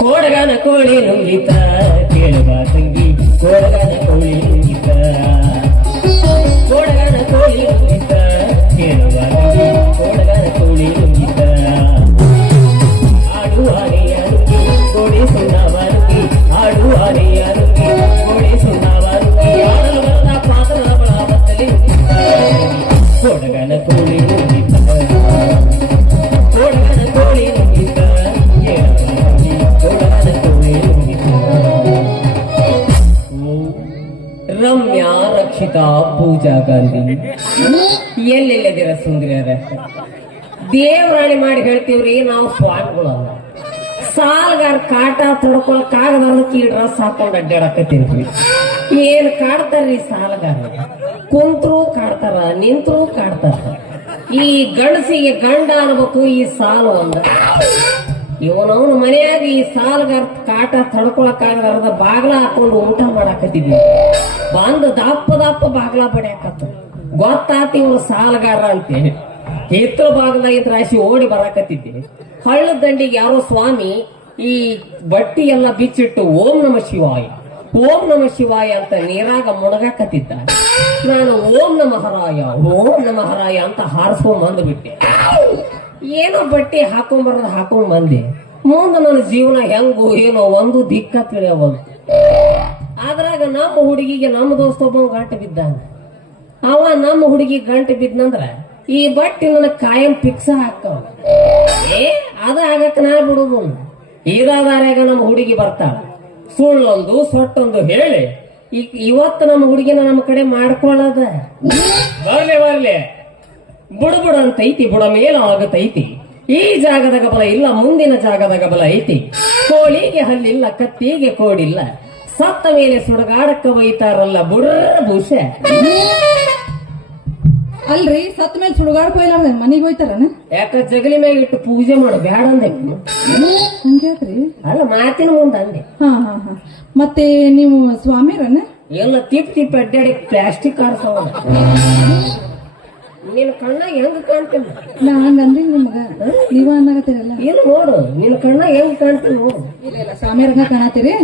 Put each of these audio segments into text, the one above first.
ಕೋಡಗನ ಕೋಳಿ ನುಂಗಿತ ಕೇಳುವ ತಂಗಿ ಕೋಡಗನ ಕೋಳಿ ನುಂಗಿತ ಕೋಡಗನ ಕೋಳಿ ನುಂಗಿತ ಕೇಳುವ ತಂಗಿ ಕೋಡಗನ ಕೋಳಿ ನುಂಗಿತ ಆಡು ಆನೆಯ ನುಂಗಿ ಗೋಡೆ ಸುಣ್ಣವ ನುಂಗಿ ಆಡು ಆನೆಯ ನುಂಗಿ ಗೋಡೆ ಸುಣ್ಣವ ನುಂಗಿ ಆಡಲು ಬರದ ಪಾತ್ರದ ಬಳ ಬತ್ತಲಿ ಕೋಡಗನ ಕೋಳಿ ನುಂಗಿತ ಕೋಡಗನ ಕೋಳಿ ನುಂಗಿತ ರಮ್ಯಾ ರಕ್ಷಿತಾ ಪೂಜಾ ಗಾಂಧಿ ಎಲ್ಲೆಲ್ಲದಿರ ಸುಂದರಿಯರ ದೇವರಾಣಿ ಮಾಡಿ ಹೇಳ್ತೀವ್ರಿ ನಾವು ಸ್ವಾಮಿಗಳಲ್ಲ ಸಾಲ್ಗಾರ ಕಾಟ ತೊಡ್ಕೊಳಕ್ಕಾಗದಕ್ಕೆ ಈ ಡ್ರೆಸ್ ಹಾಕೊಂಡು ಅಡ್ಡಾಡಕತ್ತೀವಿ ಏನ್ ಕಾಡ್ತಾರ್ರಿ ಸಾಲಗಾರ ಕುಂತ್ರು ಕಾಡ್ತಾರ ನಿಂತ್ರು ಕಾಡ್ತಾರ ಈ ಗಂಡಸಿಗೆ ಗಂಡ ಅನ್ಬೇಕು ಈ ಸಾಲ ಒಂದ ಇವನವನು ಮನೆಯಾಗ ಈ ಸಾಲಗಾರ ಕಾಟ ತಡ್ಕೊಳಕ್ಕಾಗದ ಬಾಗ್ಲ ಹಾಕೊಂಡು ಊಟ ಮಾಡಾಕತ್ತಿದ್ವಿ ಬಂದು ದಪ್ಪ ಬಾಗ್ಲ ಬಡಿಯಾಕತ್ತ ಗೊತ್ತಾತ ಇವ್ರು ಸಾಲಗಾರ ಅಂತೇಳಿ ಹಿತ್ತಲ ಬಾಗ್ಲಾಗಿದ್ದ ರಾಶಿ ಓಡಿ ಬರಾಕತ್ತಿದ್ದೆ ಹಳ್ಳದ ದಂಡಿಗೆ ಯಾರೋ ಸ್ವಾಮಿ ಈ ಬಟ್ಟಿ ಎಲ್ಲ ಬಿಚ್ಚಿಟ್ಟು ಓಂ ನಮ ಶಿವಾಯ ಅಂತ ನೀರಾಗ ಮುಣಗಾಕತ್ತಿದ್ದ ನಾನು ಓಂ ನಮಃರಾಯ ಅಂತ ಹಾರಿಸ್ಕೊಂಡ್ ಬಂದ್ಬಿಟ್ಟೆ ಏನೋ ಬಟ್ಟೆ ಹಾಕೊಂಡ್ ಬಂದೆ ಮುಂದೆ ನನ್ನ ಜೀವನ ಹೆಂಗು ಏನೋ ಒಂದು ದಿಕ್ಕ ತಿಳಿಯಬಹುದು ಅದ್ರಾಗ ನಮ್ಮ ಹುಡುಗಿಗೆ ನಮ್ಮ ದೋಸ್ತ ಒಬ್ಬ ಗಂಟು ಬಿದ್ದಾನ ಅವ ನಮ್ಮ ಹುಡುಗಿ ಗಂಟು ಬಿದ್ನಂದ್ರ ಈ ಬಟ್ಟೆ ನನ್ನ ಕಾಯಂ ಫಿಕ್ಸ್ ಹಾಕವ ಅದ ಆಗಕ್ಕ ನಾ ಬಿಡುದು ಇದಾದಾರ್ಯಾಗ ನಮ್ಮ ಹುಡುಗಿ ಬರ್ತಾಳ ಸುಳ್ಳೊಂದು ಸೊಟ್ಟೊಂದು ಹೇಳಿ ಇವತ್ತು ನಮ್ಮ ಹುಡುಗಿನ ನಮ್ಮ ಕಡೆ ಮಾಡ್ಕೊಳ್ಳದ ಬರ್ಲಿ ಬುಡ ಅಂತೈತಿ ಬುಡ ಮೇಲ ಆಗತೈತಿ ಈ ಜಾಗದಾಗ ಬಲ ಇಲ್ಲ ಮುಂದಿನ ಜಾಗದಾಗ ಬಲ ಐತಿ ಕೋಳಿಗೆ ಹಲ್ಲಿಲ್ಲ ಕತ್ತಿಗೆ ಕೋಡಿಲ್ಲ ಸತ್ತ ಮೇಲೆ ಸುಡಗಾಡಕ್ಕ ಒಯ್ತಾರಲ್ಲ ಬುಡ್ರ ಭೂಷ ಅಲ್ರಿ ಸತ್ತ ಮೇಲೆ ಸುಡುಗಾಡಕ್ ಹೋಯ್ಲಾರ್ದ ಮನಿಗೆ ಹೋಯ್ತಾರನ ಯಾಕ ಜಗಲಿ ಮ್ಯಾಗ ಇಟ್ಟು ಪೂಜೆ ಮಾಡು ಬ್ಯಾಡ ಅಂದೆ ಹಂಗ್ಯಾಕ್ರಿ ಅಲ್ಲ ಮಾತಿನ ಮುಂದ ಅಂದೆ ಹಾ ಮತ್ತೆ ನೀವು ಸ್ವಾಮಿರನ ಎಲ್ಲ ತಿಪ್ಪಿ ಅಡ್ಡಾಡಿ ಪ್ಲಾಸ್ಟಿಕ್ ಕಾರ್ಸವ ನಿನ್ನ ಕಣ್ಣಾಗ ಹೆಂಗ್ ಕಾಣ್ತೀನಿ ನಾ ಹಂಗಂದ್ರಿ ನಿಮಗ ನೀವ ಅನ್ನಾಗತ್ತೀರಲ್ಲ ಇಲ್ಲ ನೋಡು ನಿನ್ನ ಕಣ್ಣಾಗ ಹೆಂಗ್ ಕಾಣ್ತೀನಿ ನೋಡು ಇಲ್ಲ ಸ್ವಾಮಿಯರ್ಗ ಕಾಣತ್ತೀರಿ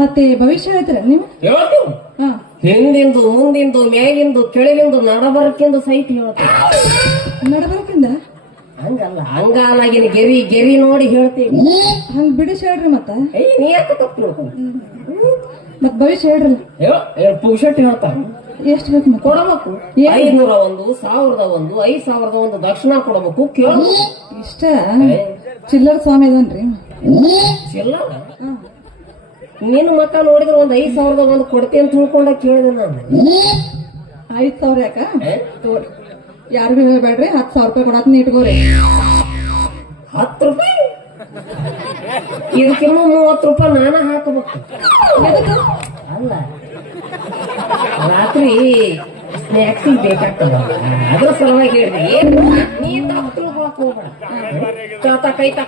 ಮತ್ತೆ ಭವಿಷ್ಯ ಹೇಳ್ತೀರ ನೀವು ಹೇಳ್ತೀವಿ ಹಿಂದಿಂದು ಮುಂದಿಂದು ಮ್ಯಾಗಿಂದು ಕೆಳಗಿಂದು ನಡಬರಕ್ಕಿಂದು ಸಹಿತ ಹೇಳ್ತೀವಿ ನಡಬರ್ಕಿಂದ ಹಂಗಲ್ಲ ಹಂಗಾಲಾಗಿನ ಗೆರಿ ನೋಡಿ ಹೇಳ್ತೀವಿ ಹಂಗ ಬಿಡಿಸಿ ಹೇಳ್ರಿ ಮತ್ತ ನೀ ಯಾಕೆ ತಪ್ಪು ಮತ್ ಭವಿಷ್ಯ ಹೇಳ್ರಲ್ಲ ಪುಷಟ್ ಹೇಳ್ತಾರ ಎಷ್ಟು ಬೇಕು ಮತ್ತೆ ಕೊಡಬೇಕು 501 1001 5001 ದಕ್ಷಿಣ ಕೊಡಬೇಕು ಕೇಳ ಇಷ್ಟ ಚಿಲ್ಲರ್ ಸ್ವಾಮಿ ಅದನ್ರಿ ಚಿಲ್ಲರ ನಿನ್ನ ಮಕ್ಕ ನೋಡಿದ್ರೆ 5001 ಕೊಡ್ತೀನಿ ಅಂತ ತಿಳ್ಕೊಂಡ ಕೇಳಿದೆ ನಾನು 5,000 ಯಾಕ ಯಾರಿಗೂ ಹೇಳ್ಬೇಡ್ರಿ 10,000 ರೂಪಾಯಿ ಕೊಡತ್ನ ಇಟ್ಕೋರಿ 10 ರೂಪಾಯಿ ಇದಕ್ಕಿನ್ನ 30 ರೂಪಾಯಿ ನಾನ ಹಾಕಬೇಕು ಅಲ್ಲ ರಾತ್ರಿ ಸ್ನ್ಯಾಕ್ಸ್ ಬೇಕಾಗ್ತದ ಅದ್ರ ಸಲುವಾಗಿ ಹೇಳಿದೆ ನೀ ತಪ್ಪು ತಿಳ್ಕೊಳಕ್ ಹೋಗ್ಬೇಡ ಕೈತ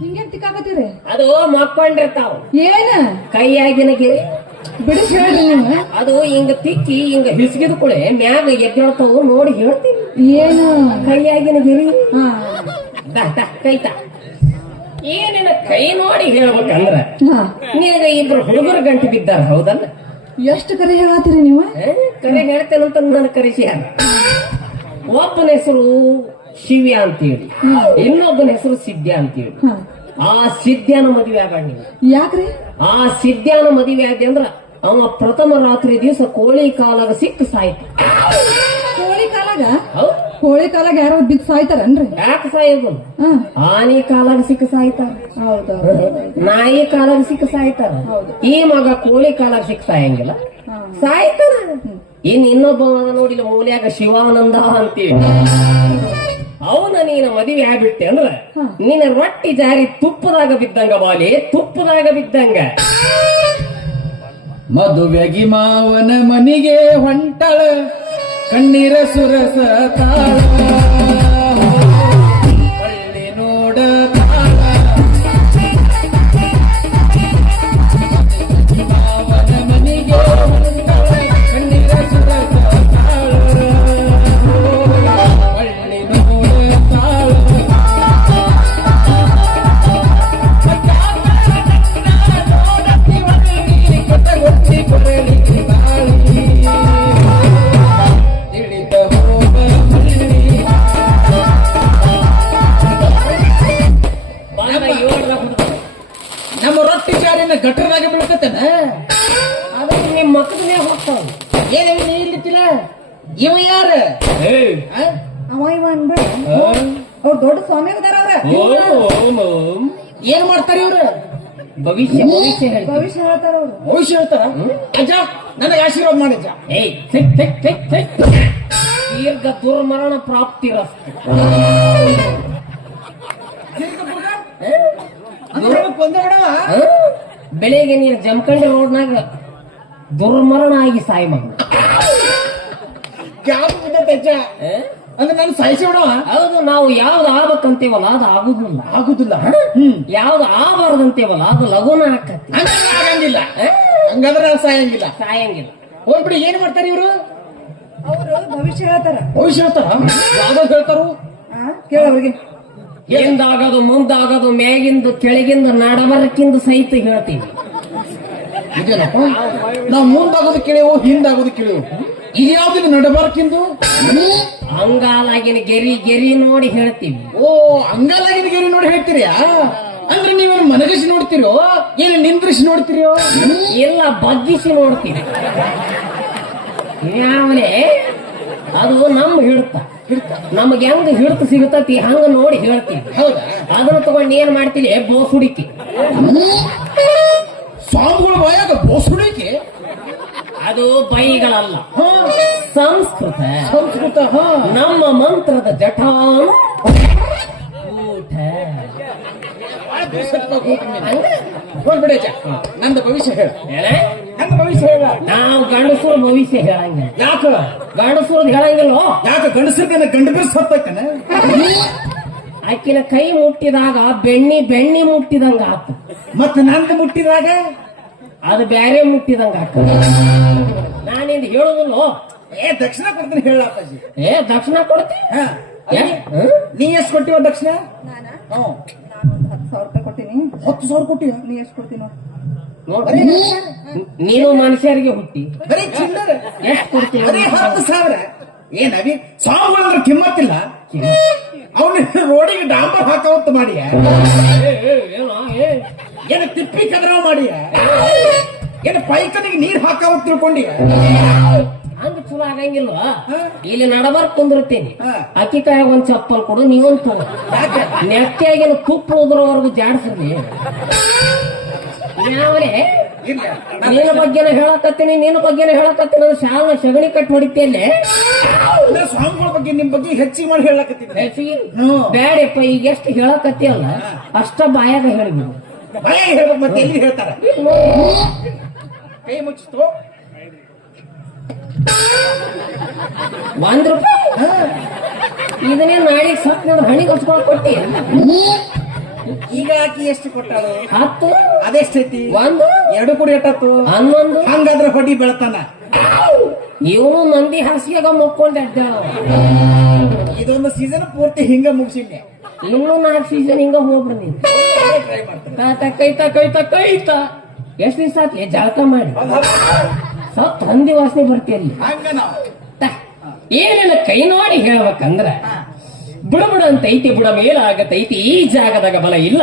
ಹಿಂಗೆ ತಿಕ್ಕಾಕತ್ತೀರಿ ಅದು ಮಕ್ಕೊಂಡಿರ್ತಾವ ಏನ ಕೈಯಾಗಿನ ಗಿರಿ ಬಿಡಿಸಿ ಹೇಳ್ರಿ ನೀವು ಅದು ಹಿಂಗ ತಿಕ್ಕಿ ಹಿಂಗ ಹಿಸ್ಗಿದ ಕೂಳೆ ಮ್ಯಾಗ ಎದ್ದೇಳ್ತಾವ ನೋಡಿ ಹೇಳ್ತೀನಿ ಏನು ಕೈಯಾಗಿನ ಗಿರಿ ಕೈತ ಏನಿನ ಕೈ ನೋಡಿ ಹೇಳ್ಬೇಕಂದ್ರ ನಿನಗ ಇಬ್ರು ಹುಡುಗರು ಗಂಟು ಬಿದ್ದಾರ ಹೌದಲ್ಲ ಎಷ್ಟು ಕರೆ ಹೇಳತ್ತೀರಿ ನೀವು ಕರೆ ಹೇಳ್ತೇನಂತ ನನ್ನ ಕರೆಸಿ ಒಬ್ಬನ ಹೆಸರು ಶಿವ್ಯ ಅಂತೇಳಿ ಇನ್ನೊಬ್ಬನ ಹೆಸರು ಸಿದ್ಧ ಅಂತೇಳಿ ಆ ಸಿದ್ಧಾನ ಮದುವೆ ಆಗ ನೀವು ಯಾಕ್ರಿ ಆ ಸಿದ್ಧಾನ ಮದುವೆ ಆಗಿ ಅಂದ್ರ ಅವ ಪ್ರಥಮ ರಾತ್ರಿ ದಿವಸ ಕೋಳಿ ಕಾಲಾಗ ಸಿಕ್ಕ ಸಾಯ್ತು ಕೋಳಿ ಕಾಲಾಗ ಯಾರೋ ಬಿದ್ದು ಸಾಯ್ತಾರನ್ರಿ ಯಾಕೆ ಸಾಯೋದು ಆನೆ ಕಾಲಾಗ ಸಿಕ್ಕ ಸಾಯ್ತಾರ ನಾಯಿ ಕಾಲಾಗ ಸಿಕ್ಕ ಸಾಯ್ತಾರ ಈ ಮಗ ಕೋಳಿ ಕಾಲಾಗ ಸಿಕ್ಕ ಸಾಯಂಗಿಲ್ಲ ಸಾಯ್ತಾರ ಇನ್ನೊಬ್ಬ ನೋಡಿಲ್ಲ ಮೂಲ್ಯಾಗ ಶಿವಾನಂದ ಅಂತೀವಿ ಅವನ ನೀನ ಮದುವೆ ಆಗ್ಬಿಟ್ಟೆ ಅಂದ್ರ ನಿನ್ನ ರೊಟ್ಟಿ ಜಾರಿ ತುಪ್ಪದಾಗ ಬಿದ್ದಂಗ ಬಾಲಿ ತುಪ್ಪದಾಗ ಬಿದ್ದಂಗ ಮದುವೆಗಿ ಮಾವನ ಮನಿಗೆ ಹೊಂಟಳ ಕಣ್ಣೀರ ಸುರಸ ತಾಳ ಒಳ್ಳೆ ನೋಡ ಮಾವನ ಮನಿಗೆ ಹೊಂಟಳ ಕಣ್ಣೀರ ಸುರಸ ತಾಳ ಒಳ್ಳೆ ನೋಡ ಇವ ಯಾರ ಏಯ್, ಅವ ಇವ ಅನ್ಬೇಡ ಅವ್ರು ದೊಡ್ಡ ಸ್ವಾಮಿ ಅದಾರ ಅವ್ರ ಓಂ. ಏನ್ ಮಾಡ್ತಾರ ಇವ್ರು ಭವಿಷ್ಯ ಭವಿಷ್ಯ ಹೇಳ್ತೀನಿ. ಭವಿಷ್ಯ ಹೇಳ್ತಾರ ಅವ್ರು ಭವಿಷ್ಯ ಹೇಳ್ತಾರ ಅಜ್ಜ ನನಗೆ ಆಶೀರ್ವಾದ ಮಾಡಿ ಅಜ್ಜ ಏಯ್, ಥಿಕ್, ಥಿಕ್, ಥಿಕ್, ಥಿಕ್. ದೀರ್ಘ ದುರ್ಮರಣ ಪ್ರಾಪ್ತಿರಸ್ತು. ಬೆಳಿಗ್ಗೆ ನೀನು ಜಮಖಂಡಿ ರೋಡ್ನಾಗ ದುರ್ಮರಣ ಆಗಿ ಸಾಯಿ ಮಗ. ಅಂದ್ರೆ ನಾನು ಸಾಯಿಸಿ ಬಿಡವ ಹೌದು, ನಾವು ಯಾವ್ದು ಆಗ್ಬೇಕಂತೀವಲ್ಲ ಅದು ಆಗುದಿಲ್ಲ. ಆಗುದಿಲ್ಲ ಯಾವ್ದು ಆಗಬಾರ್ದಂತೀವಲ್ಲ ಅದು ಲಘುನ ಆಕತಿ. ಆಗಂಗಿಲ್ಲ ಹಂಗಾದ್ರೆ ನಾನು ಸಾಯಂಗಿಲ್ಲ ಸಾಯಂಗಿಲ್ಲ. ಹೋಗ್ಬಿಡಿ ಏನ್ ಮಾಡ್ತಾರೆ ಇವ್ರು ಅವ್ರು ಭವಿಷ್ಯ ಹೇಳ್ತಾರ ಭವಿಷ್ಯ ಹೇಳ್ತಾರ ಯಾವ್ದು ಹೇಳ್ತಾರು ಕೇಳ ಅವ್ರಿಗೆ ಹಿಂದಾಗದು ಮುಂದಾಗದು ಮ್ಯಾಗಿಂದ ಕೆಳಗಿಂದ ನಡಬರಕ್ಕಿಂದ ಸಹಿತ ಹೇಳ್ತೀವಿ. ಇದೇನಪ್ಪ ನಾವು ಮುಂದಾಗೋದು ಕೇಳೇವು ಹಿಂದಾಗೋದು ಕೇಳೇವು ಇದು ಯಾವ್ದು ನಡಬಾರಕ್ಕಿಂದು ಅಂಗಾಲಾಗಿನ ಗೆರಿ ಗೆರಿ ನೋಡಿ ಹೇಳ್ತೀವಿ. ಓ ಅಂಗಾಲಾಗಿನ ಗೆರಿ ನೋಡಿ ಹೇಳ್ತೀರಿಯಾ ಅಂದ್ರೆ ನೀವೇನು ಮನಗಸಿ ನೋಡ್ತಿರೋ ಏನು ನಿಂದ್ರಿಸಿ ನೋಡ್ತಿರೋ ಎಲ್ಲ ಬಗ್ಗಿಸಿ ನೋಡ್ತೀವಿ. ಯಾವಲೇ ಅದು ನಮ್ ಹಿಡ್ತ ನಮ್ಗೆ ಹೆಂಗ ಹಿಡ್ತ ಸಿಗತತಿ ಹಂಗ ನೋಡಿ ಹೇಳ್ತೀವಿ. ಹೌದಾ ಅದನ್ನ ತಗೊಂಡು ಏನ್ ಮಾಡ್ತೀವಿ ಬೋಸ್ ಹುಡುಕಿ. ಸ್ವಾಮಿಗಳ ಬಾಯಾಗ ಬೋಸುಡಿಕೆ ಅದು ಬೈಗಳಲ್ಲ, ಸಂಸ್ಕೃತ. ಸಂಸ್ಕೃತ ಹಾ ನಮ್ಮ ಮಂತ್ರದ ಜಠಾನು ಊಟ. ಹೋಗ್ಬಿಡಿ ಅಜ್ಜ ನಂದು ಭವಿಷ್ಯ ಹೇಳ ಏನೇ? ನನ್ನ ಭವಿಷ್ಯ ಹೇಳ ನಾವು ಗಂಡಸರ ಭವಿಷ್ಯ ಹೇಳಂಗಿಲ್ಲ. ಯಾಕ ಗಂಡಸರದ್ ಹೇಳಂಗಿಲ್ಲ. ಯಾಕ ಗಂಡಸರ್ಗನ ಗಂಡ ಬಿರ್ಸ್ ಹತ್ತಕ್ಕನ ಆಕಿನ ಕೈ ಮುಟ್ಟಿದಾಗ ಬೆಣ್ಣಿ ಮುಟ್ಟಿದಂಗ ಆತು. ಮತ್ತೆ ನಂದು ಮುಟ್ಟಿದಾಗ ಅದು ಬ್ಯಾರೆ ಮುಟ್ಟಿದಂಗ ಆತ. ನಾನಿಂದ ಹೇಳುದಿಲ್ಲ. ದಕ್ಷಿಣ ಕೊಡ್ತೀನಿ ಹೇಳ ಅಪ್ಪಾಜಿ ದಕ್ಷಿಣ ಕೊಡ್ತೀನಿ. ಹಾ ನೀ ಎಷ್ಟು ಕೊಟ್ಟಿವ ದಕ್ಷಿಣ ನಾನ ಹ್ಮ್ ನಾನು 10,000 ರೂಪಾಯಿ ಕೊಟ್ಟಿನಿ 10,000 ಕೊಟ್ಟಿವ ನೀ ಎಷ್ಟು ಕೊಡ್ತೀನಿ ನೋಡ್ರಿ, ನೀನು ಮನುಷ್ಯರಿಗೆ ಹುಟ್ಟಿ ಬರೀ ಚಿಲ್ಲರೆ ಎಷ್ಟು ಕೊಡ್ತೀನಿ? ಬರೀ 10,000 ಏನ್ ಅವಿ ಸಾವುಗಳಂದ್ರೆ ಕಿಮ್ಮತ್ತಿಲ್ಲ ಅವನು ರೋಡಿಗೆ ಡಾಂಬರ್ ಹಾಕವಂತ ಮಾಡಿ ಏನ ತಿಪ್ಪಿ ಕದ್ರಾವ್ ಮಾಡಿ ಏನ ಪೈಕನಿಗೆ ನೀರ್ ಹಾಕವಂತ ತಿಳ್ಕೊಂಡಿ ಹಂಗ ಚಲೋ ಆಗಂಗಿಲ್ವ? ಇಲ್ಲಿ ನಡಬಾರ್ ಕುಂದಿರ್ತೀನಿ. ಹಾ. ಅಕ್ಕಿ ಕಾಯಾಗ ಒಂದ್ ಚಪ್ಪಲ್ ಕೊಡು, ನೀವೊಂದ್ ತಗೋ. ನೆಕ್ಕಾಗಿನ ತುಪ್ಪ ಉದ್ರವರೆಗೂ ಜಾಡ್ಸರಿ. ಯಾವನೇ ನಿನ್ನ ಬಗ್ಗೆನ ಹೇಳಕತ್ತೀನಿ ಅದು ಶಾಲ ಸಗಣಿ ಕಟ್ಟಿ ಹೊಡಿತೇನೆ. ಸ್ವಾಮಿಗಳ ಬಗ್ಗೆ ನಿಮ್ ಬಗ್ಗೆ ಹೆಚ್ಚಿಗೆ ಮಾಡಿ ಹೇಳಕತ್ತಿದ್ದೆ ಬ್ಯಾಡಪ್ಪ, ಈಗ ಎಷ್ಟು ಹೇಳಕತ್ತಿಯಲ್ಲ ಅಷ್ಟ ಬಾಯಾಗ ಹೇಳಿಬಿಡು. ಭಯ ಹೇಳ್ಬೇಕು ಮತ್ತೆ ಎಲ್ಲಿ ಹೇಳ್ತಾರ ಕೈ ಮುಚ್ಚಿತು ₹1 ಇದನ್ನೇ ನಾಳೆ ಸತ್ ನೋಡ್ ಹಣಿಗೆ ಹಚ್ಕೊಂಡ್ ಕೊಟ್ಟಿ. ಈಗ ಆಕಿ ಎಷ್ಟು ಕೊಟ್ಟಾಳು 10 ಅದೆಷ್ಟೈತಿ 1 2 ಕೂಡಿ ಎಟ್ಟತ್ತು 11. ಹಂಗಾದ್ರೆ ಹೊಡಿ ಬೆಳತಾನ ಇವನು ನಂದಿ ಹಾಸಿಗೆಗ ಮುಕ್ಕೊಂಡೆ. ಇದೊಂದು ಸೀಸನ್ ಪೂರ್ತಿ ಹಿಂಗ ಮುಗಿಸಿದ್ದೆ ಇನ್ನೂ 4 ಸೀಸನ್ ಹಿಂಗ ಹೋಗ್ಬಿಡ ನೀನು. ಟ್ರೈ ಮಾಡ್ತಾರೆ ಕೈತ ಎಷ್ಟ್ ದಿವಸ ಆತ್ಲಿ ಜಳಕ ಮಾಡಿ ಸತ್ ಹಂದಿ ವಾಸನೆ ಬರ್ತೀಯಲ್ಲಿ. ಹಂಗ ನಾವು ಏನೇನ ಕೈ ನೋಡಿ ಹೇಳ್ಬೇಕಂದ್ರ ಬುಡ ಅಂತೈತಿ, ಬುಡ ಮೇಲಾಗತೈತಿ, ಈ ಜಾಗದಾಗ ಬಲ ಇಲ್ಲ.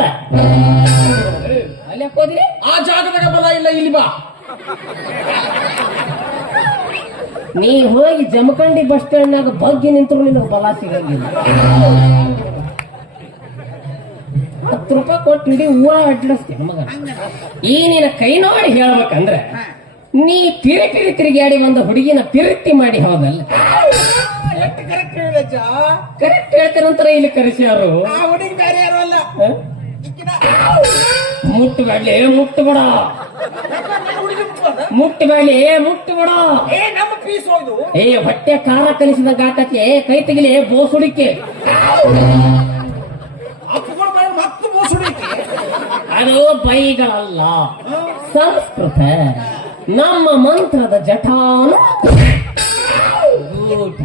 ಅಲ್ಲಿ ಹಾಕೋದ್ರಿ ಆ ಜಾಗದಾಗ ಬಲ ಇಲ್ಲ ಇಲ್ಲಿ ಬಾ ನೀ ಹೋಗಿ ಜಮಖಂಡಿ ಬಸ್ ಸ್ಟ್ಯಾಂಡ್ನಾಗ ಬಗ್ಗೆ ನಿಂತರು ನಿನಗೆ ಬಲ ಸಿಗಂಗಿಲ್ಲ. ₹10 ಕೊಟ್ಟು ಇಡೀ ಊರ ಅಡ್ಡಿಸ್ತೀನಿ ಮಗ. ಈ ನಿನ್ನ ಕೈ ನೋಡಿ ಹೇಳ್ಬೇಕಂದ್ರ ನೀ ತಿರುಗಾಡಿ ಒಂದು ಹುಡುಗಿನ ತಿರುತ್ತಿ ಮಾಡಿ ಹೋದಲ್ಲ. ಕರೆಕ್ಟ್ ಹೇಳ್ತೀರಂತರ ಇಲ್ಲಿ ಕರೆಸ್ಯಾರು. ಹುಡುಗಿ ಬೇರೆ ಯಾರು ಅಲ್ಲ ಮುಟ್ಟಬೇಡ ಮುಟ್ಟಬೇಡ ನಮ್ಮ ಪೀಸ್ ಹೋಯ್ದು ಹೊಟ್ಟೆ ಖಾರ ಕಲಿಸಿದ ಗಾಟಕ್ಕೆ ಕೈ ತೆಗಿಲಿ ಬೋಸುಡಿಕೆ. ಅಪ್ಪಗಳ ಬಾಯಿ ಮತ್ತೆ ಬೋಸುಡಿಕೆ ಅದು ಬೈಗಳಲ್ಲ, ಸಂಸ್ಕೃತ. ನಮ್ಮ ಮಂತ್ರದ ಜಠಾನು ಊಟ.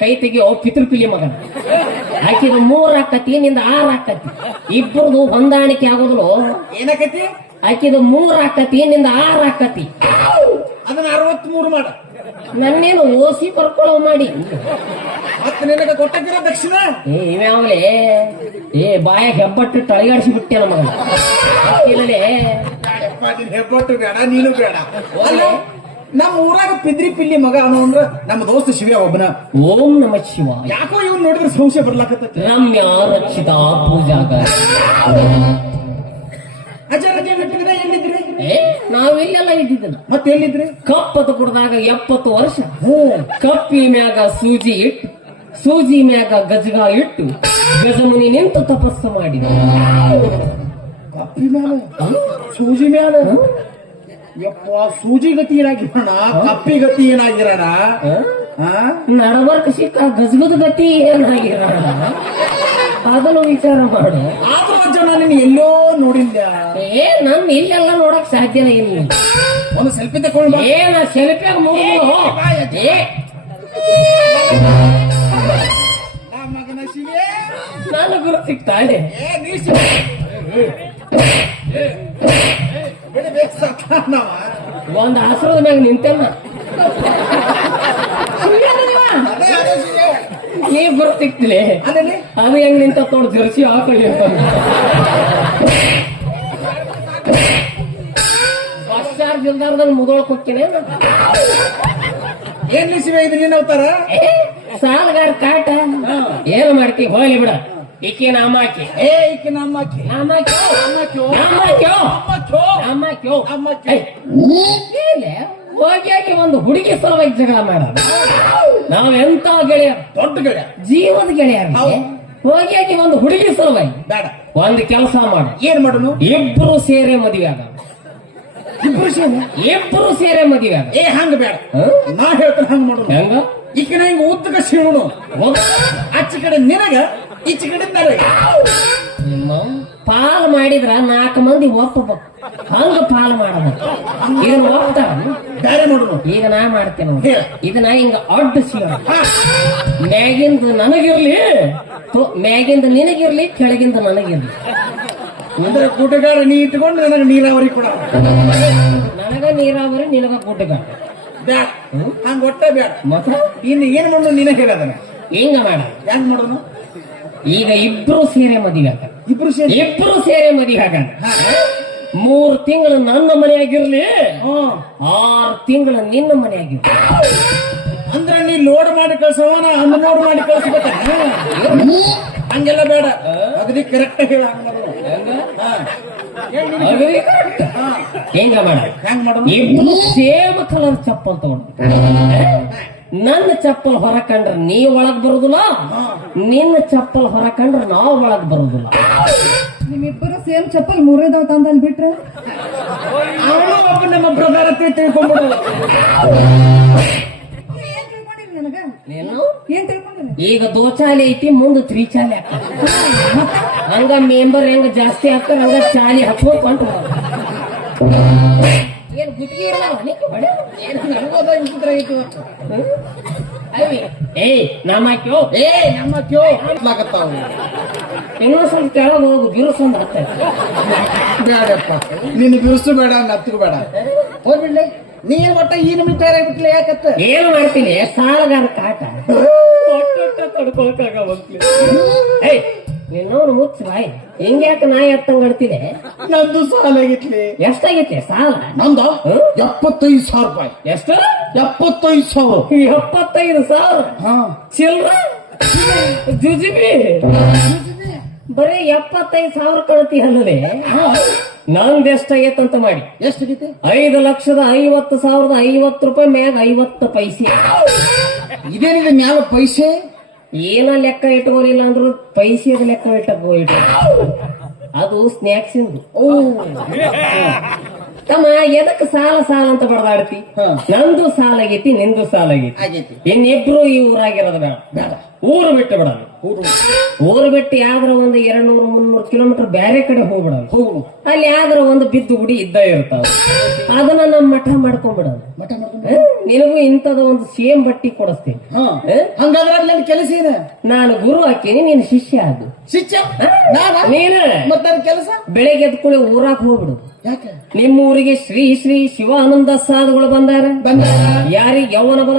ಕೈ ತೆಗಿಯೋ ಪಿತೃಪಿಲಿ ಮಗನ. ಆಕಿದ 3 ಆಕತಿ, ನಿಂದ 6 ಆಕತಿ. ಇಬ್ಬರದು ಹೊಂದಾಣಿಕೆ ಆಗೋದ್ರು. ಏನಕತಿ ಆಕಿದ 3 ಆಕತಿ, ನಿಂದ 6 ಆಕತಿ. ಅದನ್ನ 63 ಮಾಡ. ನನ್ನೇನು ಓಸಿ ಬರ್ಕೊಳ್ಳೋ ಮಾಡಿ ಮತ್ತೆ ನಿನಗೆ ಕೊಟ್ಟಿರೋ ದಕ್ಷಿಣ ಇವ್ಯಾವಲೇ ಬಾಯ ಹೆಬ್ಬಟ್ಟು ತಳಿಗಾಡಿಸಿ ಬಿಟ್ಟೆ ನಮಗ. ಹೆಬ್ಬಟ್ಟು ಬೇಡ ನೀನು ಬೇಡ ನಮ್ಮ ಊರಾಗ ಪಿದ್ರಿ ಪಿಲ್ಲಿ ಮಗ ಅನ್ನೋ ಅಂದ್ರ ನಮ್ಮ ದೋಸ್ತ ಶಿವ ಒಬ್ಬನ. ಓಂ ನಮ ಶಿವಾಯ. ಯಾಕೋ ಇವ್ನು ನೋಡಿದ್ರೆ ಸಂಶಯ ಬರ್ಲಾಕತ್ತೈತಿ. ರಮ್ಯ ರಕ್ಷಿತ ಪೂಜಾಗಾರಿ. ಅಜ್ಜ ರಜೆ ಬಿಟ್ಟಿದ್ರೆ ಎಲ್ಲಿದ್ರಿ? ನಾವೆಲ್ಲೆಲ್ಲ ಇದ್ದಿದ್ದಿಲ್ಲ. ಮತ್ತೆ ಎಲ್ಲಿದ್ರಿ? ಕಪ್ಪತ್ತು ಕುಡ್ದಾಗ 70 ವರ್ಷ ಕಪ್ಪಿ ಮ್ಯಾಗ ಸೂಜಿ ಇಟ್ಟು, ಸೂಜಿ ಮ್ಯಾಗ ಗಜಗ ಇಟ್ಟು ಗಜಮುನಿ ನಿಂತು ತಪಸ್ಸು ಮಾಡಿದ. ಕಪ್ಪಿ ಮ್ಯಾಲ ಸೂಜಿ ಮ್ಯಾಲ ಯಪ್ಪ, ಸೂಜಿ ಗತಿ ಏನಾಗಿರೋಣ, ಕಪ್ಪಿ ಗತಿ ಏನಾಗಿರೋಣ? ನಡಬರ್ಕ ಸಿಕ್ಕ ಗಜಗದ ಗತಿ ಏನಾಗಿರೋಣ ಅದನ್ನು ವಿಚಾರ ಮಾಡು. ಆದ್ರೂ ಅಜ್ಜ ನಾನು ನಿನ್ನ ಎಲ್ಲೋ ನೋಡಿಲ್ಲ. ನನ್ ಇಲ್ಲೆಲ್ಲ ನೋಡಕ್ ಸಾಧ್ಯನೇ ಇಲ್ಲ. ಒಂದು ಸೆಲ್ಫಿ ತಗೊಂಡು ಬಾ. ನಾ ಸೆಲ್ಫಿಯಾಗ ಮಗನ ಶಿವೆ ನಾನು ಗುರು ಸಿಗ್ತಾಳೆ. ಒಂದ್ ಆಸರದ ಮ್ಯಾಗ ನಿಂತೇನ ನೀ ಬರ್ತಿಕ್ತಿಲೆ. ಅದು ಹೆಂಗ್ ನಿಂತ ತೋಡ್ ಜರ್ಸಿ ಹಾಕೊಳ್ಳಿ ಅಂತ ಬಸ್ ಚಾರ್ಜ್ ಇಲ್ದಾರ್ದಂಗ್ ಮುದೊಳಕ್ ಹೋಗ್ತೇನೆ. ಏನ್ ಶಿವ ಇದು ನೀನ್ ಅವತಾರ? ಸಾಲಗಾರ ಕಾಟ ಏನ್ ಮಾಡ್ತಿ ಹೋಗ್ಲಿ ಬಿಡ. ಈಕೆ ನಾಮಾಕಿ ಈಕೆ ನಮ್ಮಕ್ಕಿ ಹೋಗಿ ಒಂದು ಹುಡುಗಿ ಸಲುವಾಗಿ ಜಗಳ ಮಾಡೋದು. ನಾವೆಂತ ಗೆಳೆಯ, ದೊಡ್ಡ ಗೆಳೆಯ, ಜೀವದ ಗೆಳೆಯರ್. ಹೋಗಿ ಒಂದು ಹುಡುಗಿ ಸಲುವಾಗಿ ಬೇಡ ಒಂದು ಕೆಲಸ ಮಾಡು. ಏನ್ ಮಾಡೋನು? ಇಬ್ರು ಸೇರೆ ಮದುವೆ ಆಗ. ಇಬ್ರು ಸೇರೆ ಮದುವೆ ಆಗ. ಹಂಗ ಬೇಡ, ನಾ ಹೇಳ್ತೇನೆ ಹಂಗ ಮಾಡೋನು. ಹೆಂಗ? ಈಕಿನ ಹಿಂಗ ಉದ್ದಕ ಶಿವನು ಆಚ ಕಡೆ ನಿನಗ, ಈಚ ಕಡೆ ನನಗ. ಪಾಲ್ ಮಾಡಿದ್ರ 4 ಮಂದಿ ಒಪ್ಪಬೇಕು. ಹಂಗ ಪಾಲ್ ಮಾಡಬೇಕು. ಇದನ್ನ ಒಪ್ತಾರ ಬೇರೆ ಮಾಡೋನು. ಈಗ ನಾ ಮಾಡ್ತೇನೆ ಇದನ್ನ ಹಿಂಗ ಅಡ್ಡ ಸಿಗ. ಮ್ಯಾಗಿಂದ ನನಗಿರ್ಲಿ, ಮ್ಯಾಗಿಂದ ನಿನಗಿರ್ಲಿ, ಕೆಳಗಿಂದ ನನಗಿರ್ಲಿ. ಅಂದ್ರೆ ಕೂಟಗಾರ ನೀ ಇಟ್ಕೊಂಡು ನನಗ ನೀರಾವರಿ ಕೊಡ. ನನಗ ನೀರಾವರಿ, ನಿನಗ ಕೂಟಗಾರ. ಬ್ಯಾಡ, ಹಂಗ ಒಟ್ಟ ಬ್ಯಾಡ. ಮತ್ತ ಇನ್ನು ಏನ್ ಮಾಡೋನು ನಿನ ಹೇಳದನ. ಹಿಂಗ ಮಾಡ. ಹೆಂಗ್ ಮಾಡೋನು? ಈಗ ಇಬ್ರು ಸೇರೆ ಮದುವೆ ಆಗ. ಇಬ್ರು ಸೇರೆ ಮದುವೆ ಆಗ. 3 ತಿಂಗಳು ನನ್ನ ಮನೆಯಾಗಿರ್ಲಿ, 6 ತಿಂಗಳು ನಿನ್ನ ಮನೆಯಾಗಿರ್ಲಿ. ಅಂದ್ರ ನೀ ಲೋಡ್ ಮಾಡಿ ಕಳ್ಸವನ ಅನ್ಲೋಡ್ ಮಾಡಿ ಕಳ್ಸ್ಬೇಕ. ಹಂಗೆಲ್ಲ ಬೇಡ, ಅಗದಿ ಕರೆಕ್ಟ್ ಹೇಳ. ಹೆಂಗ ಮಾಡ? ಹೆಂಗ್ ಮಾಡೋನು? ಇಬ್ರು ಸೇಮ್ ಕಲರ್ ಚಪ್ಪಲ್ ತಗೊಂಡು, ನನ್ನ ಚಪ್ಪಲ್ ಹೊರ ಕಂಡ್ರೆ ನೀ ಒಳಗ್ ಬರುದಿಲ್ಲ, ನಿನ್ನ ಚಪ್ಪಲ್ ಹೊರ ಕಂಡ್ರೆ ನಾವು ಒಳಗ್ ಬರುದಿಲ್ಲ. ನಿಮ್ಮಿಬ್ಬರು ಸೇಮ್ ಚಪ್ಪಲ್ ಮೂರೇದವ ತಂದಲ್ಲಿ ಬಿಟ್ರೆ ಅವನು ಒಬ್ಬ ನಮ್ಮ ಬ್ರದರ್ ಅಂತ ತಿಳ್ಕೊಂಡ್ಬಿಡು. ನನಗ ನೀನು ಏನ್ ತಿಳ್ಕೊಂಡಿಲ್ಲ. ಈಗ 2 ಚಾಲಿ ಐತಿ, ಮುಂದೆ 3 ಚಾಲಿ ಹಾಕ. ಹಂಗ ಮೆಂಬರ್ ಹೆಂಗ ಜಾಸ್ತಿ ಹಾಕ್ತಾರ ಹಂಗ ಚಾಲಿ ಹಾಕೋಕೊಂತ ಏನ್ ಗುತ್ತಿಗೆ ನಮ್ಮಕ್ಯೋ ಇನ್ನೊಂದ್ ಸ್ವಲ್ಪ ಕೆಳಗ ಹೋಗು, ಬಿರುಸಂದ್ ಬೇಡಪ್ಪ, ನೀನು ಬಿರುಸು ಬೇಡ, ನತ್ತಿಗೂ ಬೇಡ. ಹೋಗ್ಬಿಡ್ಲಿ ನೀ ಒಟ್ಟ ಈ ನಮ್ಗೆ ತಯಾರಾಗ್ಬಿಟ್ಲೆ. ಯಾಕತ್ತ ಏನು ಮಾಡ್ತೀನಿ? ಸಾಲಗಾರ ಕಾಟ ತಡ್ಕೊಳಕಾಗ ನಿನ್ನವನು ಮುಚ್ಚ ಬಾಯ್. ಹಿಂಗ್ಯಾಕ ನಾ ಎತ್ತಂಗಡ್ತಿದೆ? ನಂದು ಸಾಲ ಆಗಿತ್ಲಿ. ಎಷ್ಟಾಗೈತೆ ಸಾಲ? ನಂದ 75,000 ರೂಪಾಯಿ. ಎಷ್ಟು? 75,000. 75,000 ಚಿಲ್ರ ಜುಜಿಬಿ ಬರೀ 75,000 ಕಳತಿ ಅಲ್ಲದೆ ನಂದ್ ಎಷ್ಟಾಗೈತಂತ ಮಾಡಿ. ಎಷ್ಟಾಗೈತೆ? 5,50,50 ರೂಪಾಯಿ ಮ್ಯಾಗ 50 ಪೈಸೆ. ಇದೇನಿದೆ ಮ್ಯಾಲ ಪೈಸೆ? ಏನ ಲೆಕ್ಕ ಇಟ್ಕೋಲಿಲ್ಲ ಅಂದ್ರು ಪೈಸೆದ ಲೆಕ್ಕ ಇಟ್ಕೋ. ಅದು ಸ್ನ್ಯಾಕ್ಸ್ ಇಂದು. ತಮ್ಮ ಎದಕ್ ಸಾಲ ಅಂತ ಬಡದಾಡ್ತಿ? ನಂದು ಸಾಲ ಆಗೈತಿ, ನಿಂದು ಸಾಲ ಆಗೈತಿ. ಇನ್ನಿಬ್ರು ಈ ಊರಾಗಿರೋದು ಬೇಡ. ಊರು ಬಿಟ್ಟು ಬಿಡ. ಊರು ಬಿಟ್ಟು ಯಾವ್ದ್ರ ಒಂದು 200-300 ಕಿಲೋಮೀಟರ್ ಬೇರೆ ಕಡೆ ಹೋಗ್ಬಿಡೋದು. ಅಲ್ಲಿ ಯಾವ್ದ್ರ ಒಂದು ಬಿದ್ದು ಗುಡಿ ಇದ್ದ ಇರ್ತಾವ, ಅದನ್ನ ನಮ್ ಮಠ ಮಾಡ್ಕೊಂಡ್ಬಿಡೋದು. ನಿನಗೂ ಇಂಥದ ಒಂದು ಸೇಮ್ ಬಟ್ಟಿ ಕೊಡಿಸ್ತೀನಿ. ಹಂಗಾದ್ರೆ ಕೆಲಸ ಏನ? ನಾನು ಗುರು ಹಾಕೀನಿ, ನೀನು ಶಿಷ್ಯ ಅದು. ಶಿಷ್ಯ ನೀನು ಮತ್ತೆ ಕೆಲಸ ಬೆಳಿಗ್ಗೆ ಎದ್ಕೊಳ್ಳಿ ಊರಾಗ ಹೋಗ್ಬಿಡು. ಯಾಕೆ? ನಿಮ್ಮ ಊರಿಗೆ ಶ್ರೀ ಶ್ರೀ ಶಿವಾನಂದ ಸಾಧುಗಳು ಬಂದಾರ. ಯಾರಿಗೆ ಯೌವನ ಬಲ,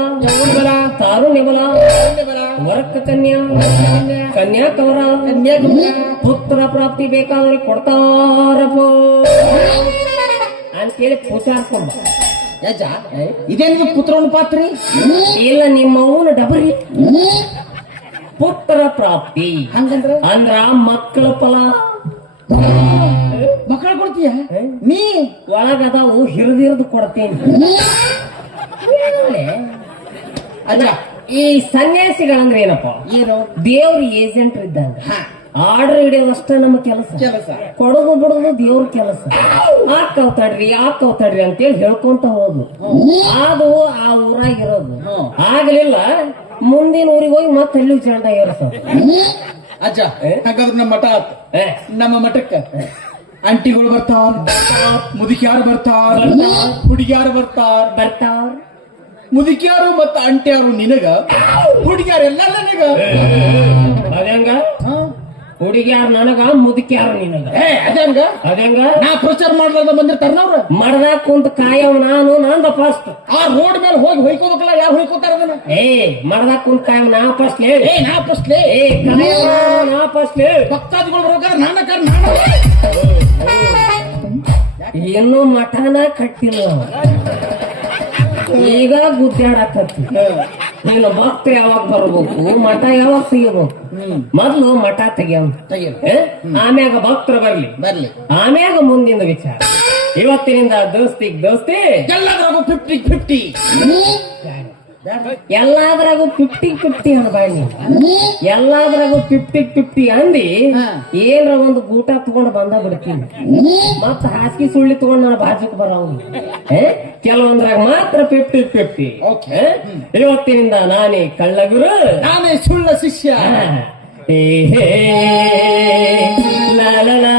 ತಾರುಣ್ಯ ಬಲ, ವರ್ಕ ಕನ್ಯಾ, ಕನ್ಯಾಕವರ, ಪುತ್ರ ಪ್ರಾಪ್ತಿ ಬೇಕಾದ್ರೆ ಕೊಡ್ತಾರಪ್ಪ ಅಂತೇಳಿ ಪೂಜಾರ್ಸ್ಕೊಂಡ. ಯಜ್ಜ ಇದೇನಿದು ಪುತ್ರನ ಪಾತ್ರಿ ಇಲ್ಲ ನಿಮ್ಮ ಅವನ ಡಬರಿ ಪುತ್ರ ಪ್ರಾಪ್ತಿ ಹಂಗಂದ್ರ ಅಂದ್ರ ಮಕ್ಕಳ ಫಲ ಮಕ್ಕಳ ಕೊಡ್ತೀಯ ನೀ ಒಳಗದಾವು ಹಿರಿದಿರಿದು ಕೊಡ್ತೀನಿ. ಅಜ್ಜ ಈ ಸನ್ಯಾಸಿಗಳಂದ್ರೆ ಏನಪ್ಪ, ಏನು ದೇವ್ರ ಏಜೆಂಟ್ ಇದ್ದಂಗ. ಆರ್ಡರ್ ಹಿಡಿಯೋದಷ್ಟ ನಮ್ಮ ಕೆಲಸ, ಕೆಲಸ ಕೊಡೋದು ಬಿಡೋದು ದೇವ್ರ ಕೆಲಸ. ಹಾಕವ್ತಾಡ್ರಿ ಅಂತೇಳಿ ಹೇಳ್ಕೊಂತ ಹೋದು ಅದು ಆ ಊರಾಗಿರೋದು. ಆಗ್ಲಿಲ್ಲ ಮುಂದಿನ ಊರಿಗೆ ಹೋಗಿ ಮತ್ತೆ ಅಲ್ಲಿ ಚಂಡ ಏರ್ಸೋದು. ಅಜ್ಜ ಹಾಗಾದ್ರೆ ನಮ್ಮ ಮಠ ಆತು. ನಮ್ಮ ಮಠಕ್ಕೆ ಅಂಟಿಗಳು ಬರ್ತಾರ, ಮುದುಕಿಯಾರು ಬರ್ತಾರ, ಹುಡುಗಿಯಾರು ಬರ್ತಾರ. ಮುದುಕಿಯಾರು ಮತ್ತ ಅಂಟಿಯಾರು ನಿನಗ, ಹುಡುಗಿಯಾರೆಲ್ಲ ನನಗ. ಅದಂಗ ಹುಡುಗಿಯಾರು ನನಗ, ಮುದುಕಿಯಾರು ನಿನಗ. ಅದಂಗ ನಾ ಪ್ರಚಾರ ಮಾಡ್ಲಾರ್ದ ಬಂದಿರ್ತಾರ ಅವ್ರ ಮಡ್ದಾಕ ಕುಂತ ಕಾಯವ್ ನಾನು ನಂದ ಫಸ್ಟ್. ಆ ರೋಡ್ ಮೇಲೆ ಹೋಗಿ ಹೊಯ್ಕೋಬೇಕಲ್ಲ, ಯಾರು ಹೊಯ್ಕೋತಾರ ಅದನ್ನ? ಮಡ್ದಾಕ ಕುಂತ ಕಾಯವ್ ನಾ ಫಸ್ಟ್. ನಾ ಫಸ್ಟ್ ನಾ ಫಸ್ಟ್. ಭಕ್ತಾದಿಗಳು ಬರ್ಬೇಕಾದ್ರೆ ನಾನ ಇನ್ನೂ ಮಠನ ಕಟ್ಟಿಲ್ಲ, ಈಗ ಗುದ್ದಾಡಕತ್ತಿ. ನೀನು ಭಕ್ತ ಯಾವಾಗ ಬರ್ಬೇಕು, ಮಠ ಯಾವಾಗ ತೆಗಿಬೇಕು? ಮೊದ್ಲು ಮಠ ತೆಗಿಯವ್, ಆಮ್ಯಾಗ ಭಕ್ತರು ಬರ್ಲಿ, ಆಮ್ಯಾಗ ಮುಂದಿನ ವಿಚಾರ. ಇವತ್ತಿನಿಂದ ದೋಸ್ತಿ ಎಲ್ಲಾದ್ರಾಗೂ 50-50. ಎಲ್ಲಾದ್ರಾಗೂ 50-50 ಅನ್ಬಾಣಿ. ಎಲ್ಲಾದ್ರಾಗೂ 50-50 ಅಂದಿ ಏನ್ರ ಒಂದು ಗೂಟ ತಗೊಂಡ್ ಬಂದ ಬಿಡ್ತೀನಿ. ಮತ್ತ ಹಾಸಿಗೆ ಸುಳ್ಳಿ ತಗೊಂಡ್ ನನ್ನ ಬಾಜುಕ್ ಬರೋದು. ಕೆಲವೊಂದ್ರಾಗ ಮಾತ್ರ 50-50. ಇವತ್ತಿನಿಂದ ನಾನೇ ಕಳ್ಳಗುರು, ನಾನೇ ಸುಳ್ಳ ಶಿಷ್ಯ. ಲಾ ಲಾ ಲಾ.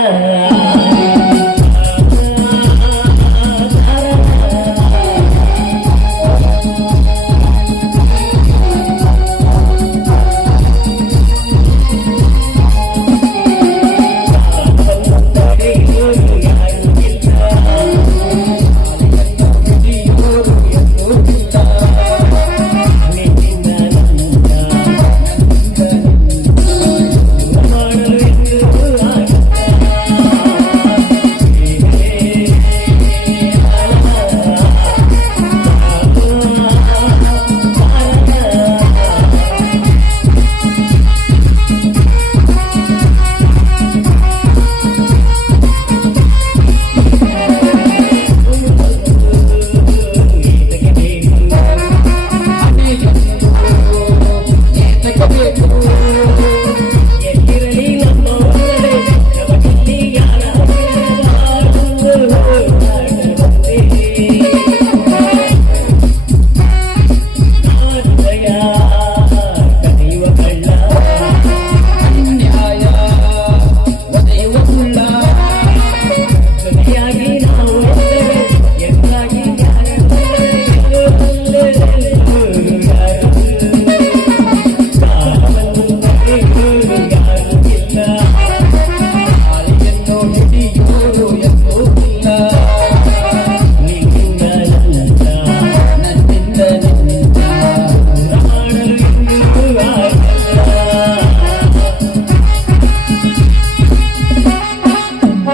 Thank you.